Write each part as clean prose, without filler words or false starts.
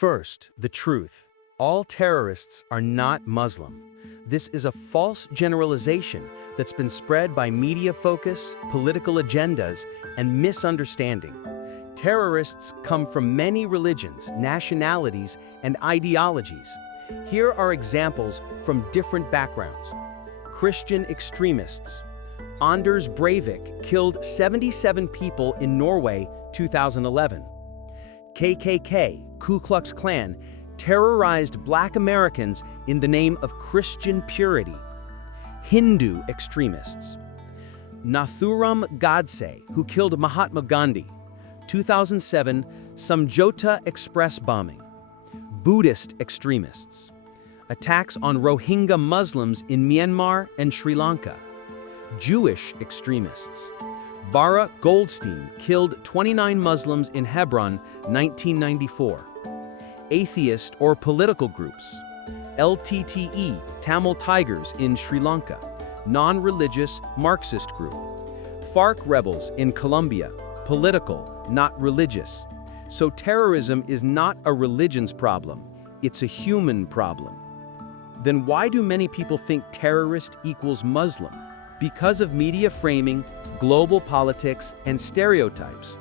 First, the truth. All terrorists are not Muslim. This is a false generalization that's been spread by media focus, political agendas, and misunderstanding. Terrorists come from many religions, nationalities, and ideologies. Here are examples from different backgrounds. Christian extremists. Anders Breivik killed 77 people in Norway, 2011. KKK, Ku Klux Klan, terrorized Black Americans in the name of Christian purity. Hindu extremists. Nathuram Godse, who killed Mahatma Gandhi. 2007 Samjhota Express bombing. Buddhist extremists. Attacks on Rohingya Muslims in Myanmar and Sri Lanka. Jewish extremists. Bara Goldstein killed 29 Muslims in Hebron, 1994. Atheist or political groups. LTTE, Tamil Tigers in Sri Lanka, non-religious Marxist group. FARC rebels in Colombia, political, not religious. So terrorism is not a religion's problem, it's a human problem. Then why do many people think terrorist equals Muslim? Because of media framing, global politics, and stereotypes.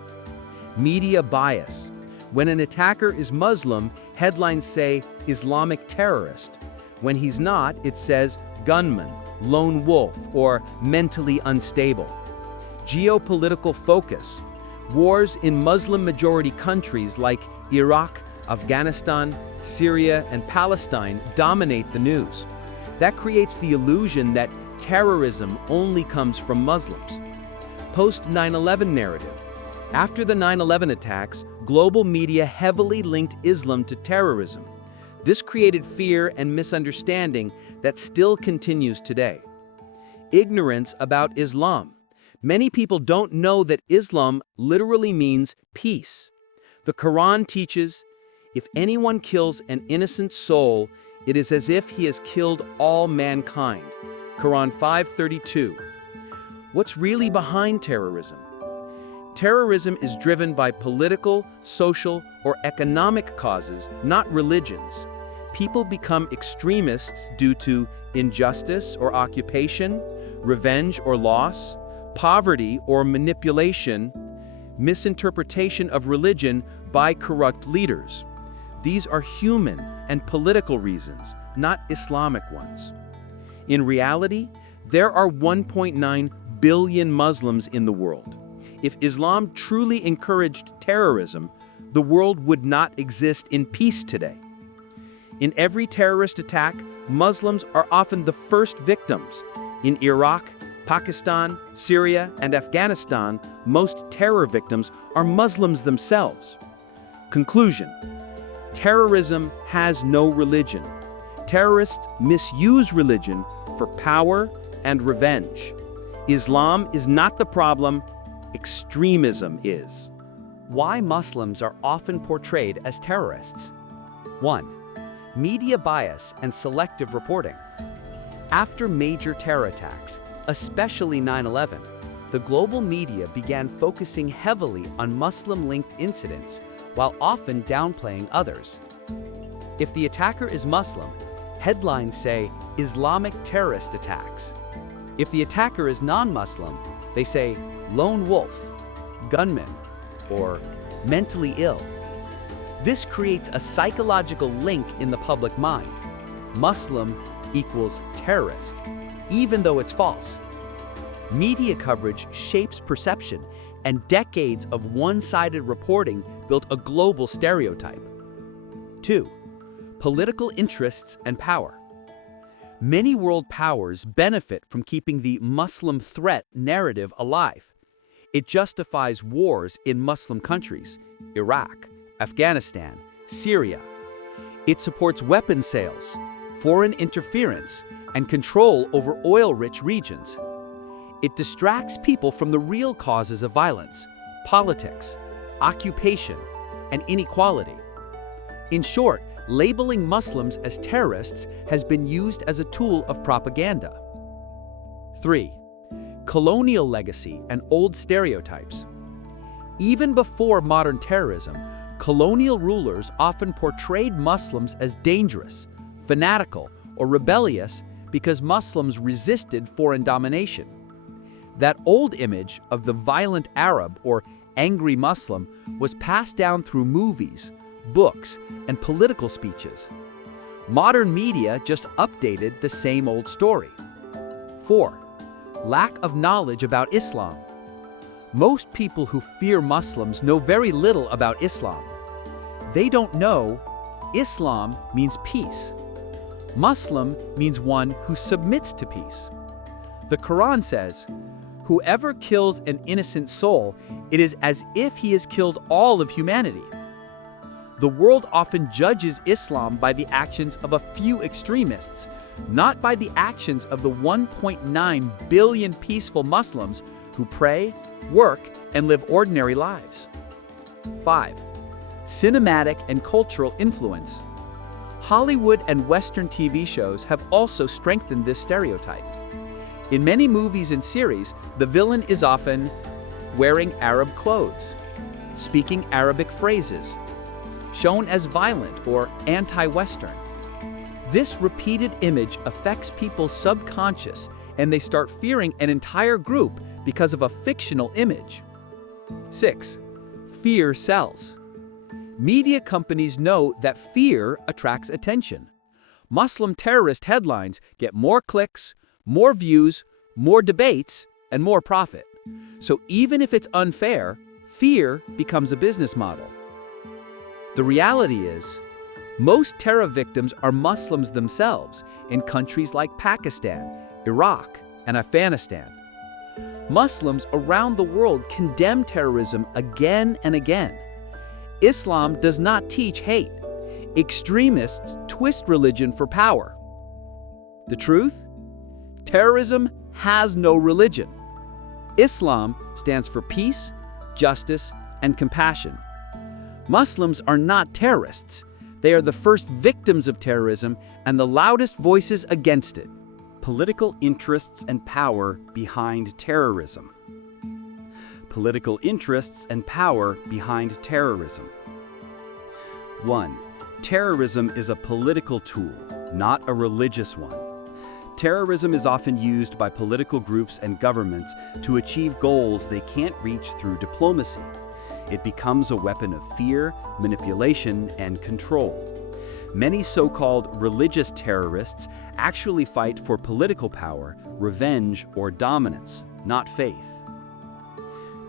Media bias. When an attacker is Muslim, headlines say Islamic terrorist. When he's not, it says gunman, lone wolf, or mentally unstable. Geopolitical focus. Wars in Muslim-majority countries like Iraq, Afghanistan, Syria, and Palestine dominate the news. That creates the illusion that terrorism only comes from Muslims. Post-9/11 narrative. After the 9/11 attacks, global media heavily linked Islam to terrorism. This created fear and misunderstanding that still continues today. Ignorance about Islam. Many people don't know that Islam literally means peace. The Quran teaches, if anyone kills an innocent soul, it is as if he has killed all mankind. Quran 5:32. What's really behind terrorism? Terrorism is driven by political, social, or economic causes, not religions. People become extremists due to injustice or occupation, revenge or loss, poverty or manipulation, misinterpretation of religion by corrupt leaders. These are human and political reasons, not Islamic ones. In reality, there are 1.9 billion Muslims in the world. If Islam truly encouraged terrorism, the world would not exist in peace today. In every terrorist attack, Muslims are often the first victims. In Iraq, Pakistan, Syria, and Afghanistan, most terror victims are Muslims themselves. Conclusion: terrorism has no religion. Terrorists misuse religion for power and revenge. Islam is not the problem, extremism is. Why Muslims are often portrayed as terrorists. 1. Media bias and selective reporting. After major terror attacks, especially 9/11, the global media began focusing heavily on Muslim-linked incidents while often downplaying others. If the attacker is Muslim, headlines say Islamic terrorist attacks. If the attacker is non-Muslim, they say lone wolf, gunman, or mentally ill. This creates a psychological link in the public mind. Muslim equals terrorist, even though it's false. Media coverage shapes perception, and decades of one-sided reporting built a global stereotype. 2. Political interests and power. Many world powers benefit from keeping the Muslim threat narrative alive. It justifies wars in Muslim countries, Iraq, Afghanistan, Syria. It supports weapons sales, foreign interference, and control over oil-rich regions. It distracts people from the real causes of violence, politics, occupation, and inequality. In short, labeling Muslims as terrorists has been used as a tool of propaganda. 3. Colonial legacy and old stereotypes. Even before modern terrorism, Colonial rulers often portrayed Muslims as dangerous, fanatical, or rebellious because Muslims resisted foreign domination. That old image of the violent Arab or angry Muslim was passed down through movies, books, and political speeches. Modern media just updated the same old story. 4. Lack of knowledge about Islam. Most people who fear Muslims know very little about Islam. They don't know Islam means peace. Muslim means one who submits to peace. The Quran says, "Whoever kills an innocent soul, it is as if he has killed all of humanity." The world often judges Islam by the actions of a few extremists, not by the actions of the 1.9 billion peaceful Muslims who pray, work, and live ordinary lives. 5. Cinematic and cultural influence. Hollywood and Western TV shows have also strengthened this stereotype. In many movies and series, the villain is often wearing Arab clothes, speaking Arabic phrases, shown as violent or anti-Western. This repeated image affects people's subconscious, and they start fearing an entire group because of a fictional image. 6. Fear sells. Media companies know that fear attracts attention. Muslim terrorist headlines get more clicks, more views, more debates, and more profit. So even if it's unfair, fear becomes a business model. The reality is, most terror victims are Muslims themselves in countries like Pakistan, Iraq, and Afghanistan. Muslims around the world condemn terrorism again and again. Islam does not teach hate. Extremists twist religion for power. The truth? Terrorism has no religion. Islam stands for peace, justice, and compassion. Muslims are not terrorists. They are the first victims of terrorism and the loudest voices against it. Political interests and power behind terrorism. Political interests and power behind terrorism. 1. Terrorism is a political tool, not a religious one. Terrorism is often used by political groups and governments to achieve goals they can't reach through diplomacy. It becomes a weapon of fear, manipulation, and control. Many so-called religious terrorists actually fight for political power, revenge, or dominance, not faith.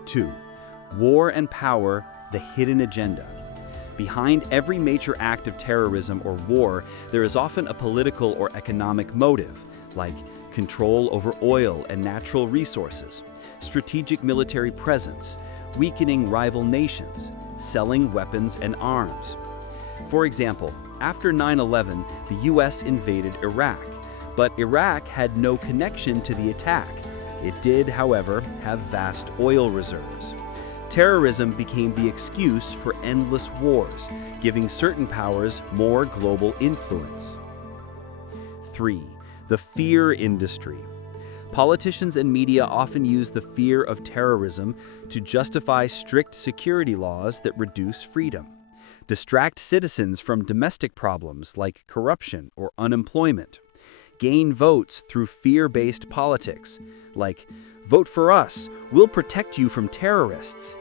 2. War and power, the hidden agenda. Behind every major act of terrorism or war, there is often a political or economic motive, like control over oil and natural resources, strategic military presence, weakening rival nations, selling weapons and arms. For example, after 9/11, the US invaded Iraq, but Iraq had no connection to the attack. It did, however, have vast oil reserves. Terrorism became the excuse for endless wars, giving certain powers more global influence. 3. The fear industry. Politicians and media often use the fear of terrorism to justify strict security laws that reduce freedom, distract citizens from domestic problems like corruption or unemployment, gain votes through fear-based politics, like, "Vote for us, we'll protect you from terrorists."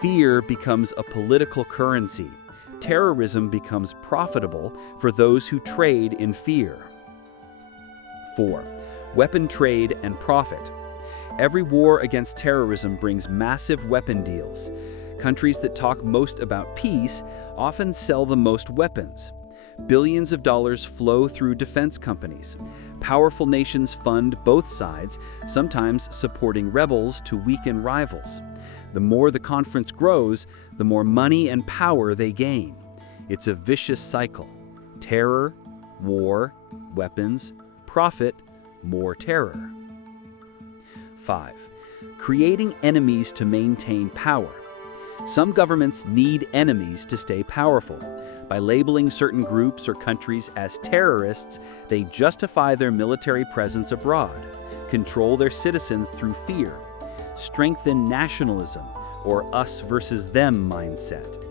Fear becomes a political currency. Terrorism becomes profitable for those who trade in fear. 4. Weapon trade and profit. Every war against terrorism brings massive weapon deals. Countries that talk most about peace often sell the most weapons. Billions of dollars flow through defense companies. Powerful nations fund both sides, sometimes supporting rebels to weaken rivals. The more the conference grows, the more money and power they gain. It's a vicious cycle. Terror, war, weapons, profit, more terror. 5. Creating enemies to maintain power. Some governments need enemies to stay powerful. By labeling certain groups or countries as terrorists, they justify their military presence abroad, control their citizens through fear, strengthen nationalism or us versus them mindset.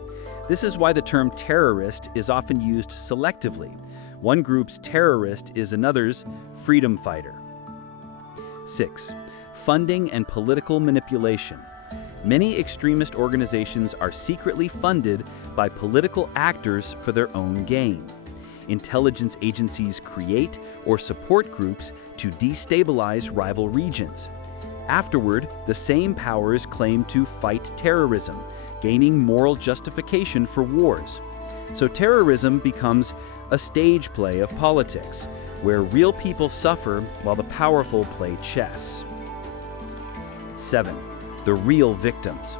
This is why the term terrorist is often used selectively. One group's terrorist is another's freedom fighter. 6. Funding and political manipulation. Many extremist organizations are secretly funded by political actors for their own gain. Intelligence agencies create or support groups to destabilize rival regions. Afterward, the same powers claim to fight terrorism, gaining moral justification for wars. So terrorism becomes a stage play of politics, where real people suffer while the powerful play chess. 7. The real victims.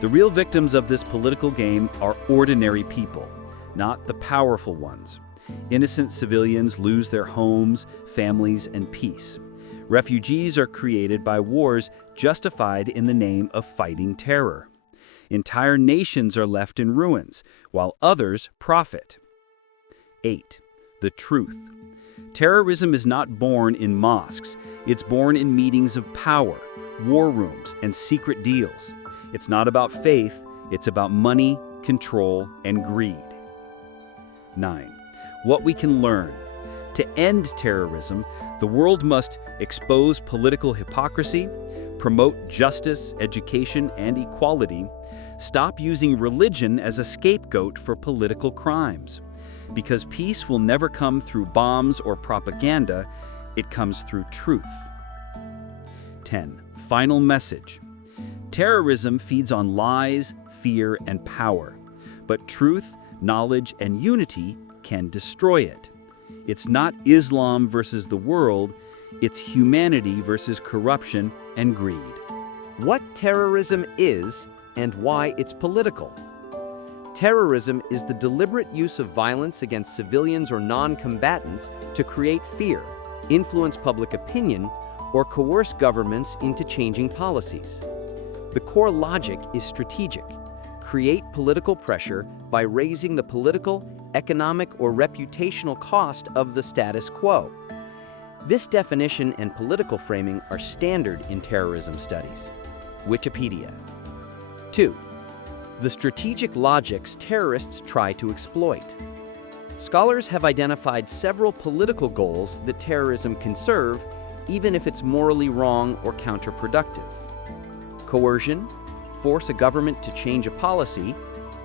The real victims of this political game are ordinary people, not the powerful ones. Innocent civilians lose their homes, families, and peace. Refugees are created by wars justified in the name of fighting terror. Entire nations are left in ruins, while others profit. 8. The truth. Terrorism is not born in mosques. It's born in meetings of power, war rooms, and secret deals. It's not about faith, it's about money, control, and greed. 9. What we can learn. To end terrorism, the world must expose political hypocrisy, promote justice, education, and equality, stop using religion as a scapegoat for political crimes. Because peace will never come through bombs or propaganda, it comes through truth. 10. Final message. Terrorism feeds on lies, fear, and power, but truth, knowledge, and unity can destroy it. It's not Islam versus the world, it's humanity versus corruption and greed. What terrorism is and why it's political. Terrorism is the deliberate use of violence against civilians or non-combatants to create fear, influence public opinion, or coerce governments into changing policies. The core logic is strategic. Create political pressure by raising the political, economic, or reputational cost of the status quo. This definition and political framing are standard in terrorism studies. Wikipedia. 2. The strategic logics terrorists try to exploit. Scholars have identified several political goals that terrorism can serve, even if it's morally wrong or counterproductive. Coercion, force a government to change a policy,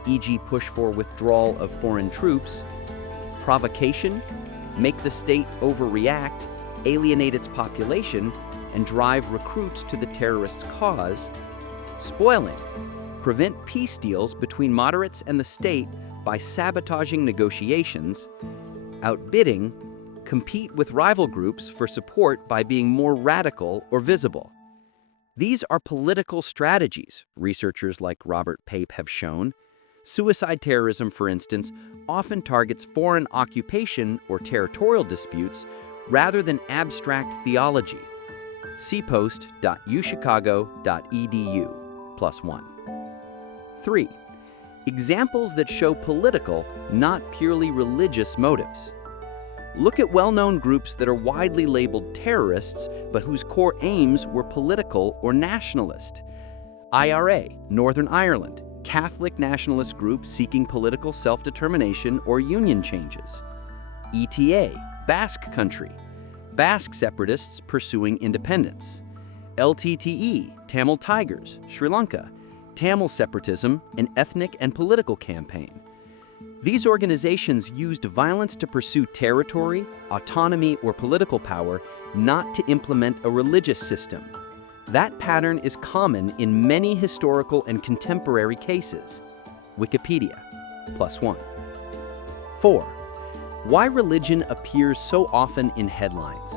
e.g. push for withdrawal of foreign troops. Provocation, make the state overreact, alienate its population, and drive recruits to the terrorists' cause. Spoiling, prevent peace deals between moderates and the state by sabotaging negotiations. Outbidding, compete with rival groups for support by being more radical or visible. These are political strategies, researchers like Robert Pape have shown. Suicide terrorism, for instance, often targets foreign occupation or territorial disputes rather than abstract theology. cpost.uchicago.edu+1. 3. Examples that show political, not purely religious motives. Look at well-known groups that are widely labeled terrorists, but whose core aims were political or nationalist. IRA, Northern Ireland, Catholic nationalist group seeking political self-determination or union changes. ETA, Basque Country, Basque separatists pursuing independence. LTTE, Tamil Tigers, Sri Lanka, Tamil separatism, an ethnic and political campaign. These organizations used violence to pursue territory, autonomy, or political power, not to implement a religious system. That pattern is common in many historical and contemporary cases. Wikipedia, +1. 4. Why religion appears so often in headlines.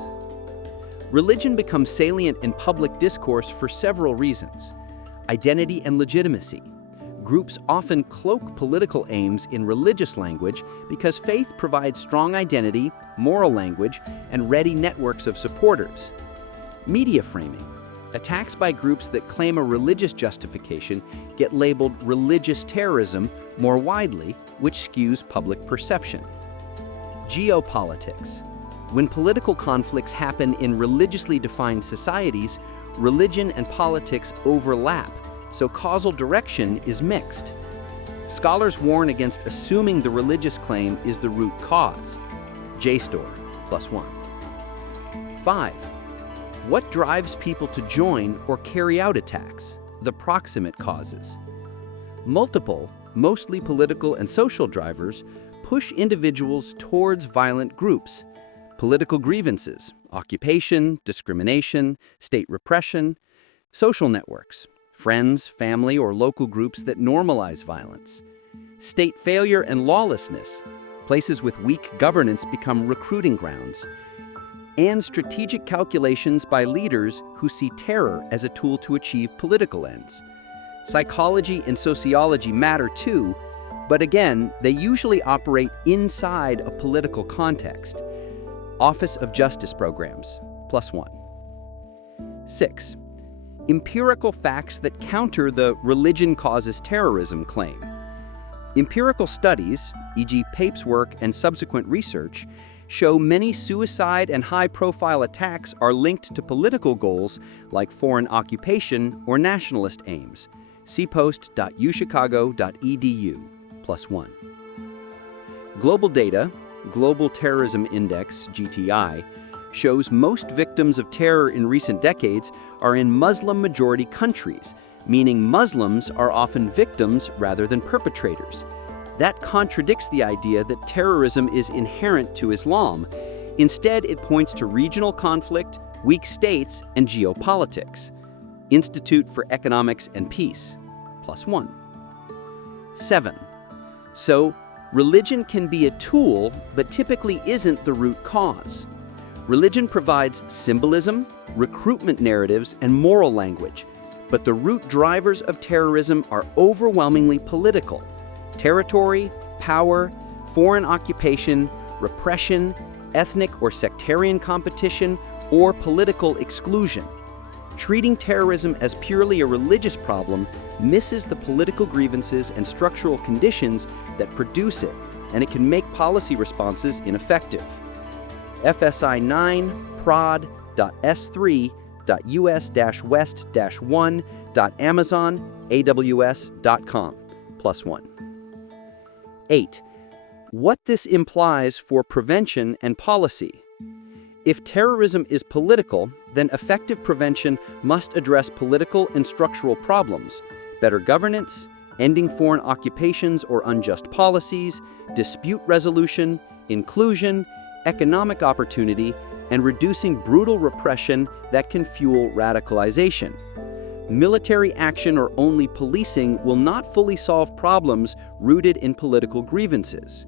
Religion becomes salient in public discourse for several reasons. Identity and legitimacy. Groups often cloak political aims in religious language because faith provides strong identity, moral language, and ready networks of supporters. Media framing. Attacks by groups that claim a religious justification get labeled religious terrorism more widely, which skews public perception. Geopolitics. When political conflicts happen in religiously defined societies, religion and politics overlap, so causal direction is mixed. Scholars warn against assuming the religious claim is the root cause. JSTOR, +1. 5. What drives people to join or carry out attacks? The proximate causes. Multiple, mostly political and social drivers, push individuals towards violent groups. Political grievances, occupation, discrimination, state repression, social networks, friends, family, or local groups that normalize violence. State failure and lawlessness, places with weak governance become recruiting grounds. And strategic calculations by leaders who see terror as a tool to achieve political ends. Psychology and sociology matter too, but again, they usually operate inside a political context. Office of Justice programs, +1. 6. Empirical facts that counter the religion causes terrorism claim. Empirical studies, e.g. Pape's work and subsequent research, show many suicide and high-profile attacks are linked to political goals like foreign occupation or nationalist aims. See post.uchicago.edu, +1. Global data, Global Terrorism Index, GTI, shows most victims of terror in recent decades are in Muslim-majority countries, meaning Muslims are often victims rather than perpetrators. That contradicts the idea that terrorism is inherent to Islam. Instead, it points to regional conflict, weak states, and geopolitics. Institute for Economics and Peace, +1. 7. So, religion can be a tool, but typically isn't the root cause. Religion provides symbolism, recruitment narratives, and moral language, but the root drivers of terrorism are overwhelmingly political. Territory, power, foreign occupation, repression, ethnic or sectarian competition, or political exclusion. Treating terrorism as purely a religious problem misses the political grievances and structural conditions that produce it, and it can make policy responses ineffective. FSI 9 prod.s3.us-west-1.amazon.aws.com, +1. 8. What this implies for prevention and policy. If terrorism is political, then effective prevention must address political and structural problems, better governance, ending foreign occupations or unjust policies, dispute resolution, inclusion, economic opportunity, and reducing brutal repression that can fuel radicalization. Military action or only policing will not fully solve problems rooted in political grievances.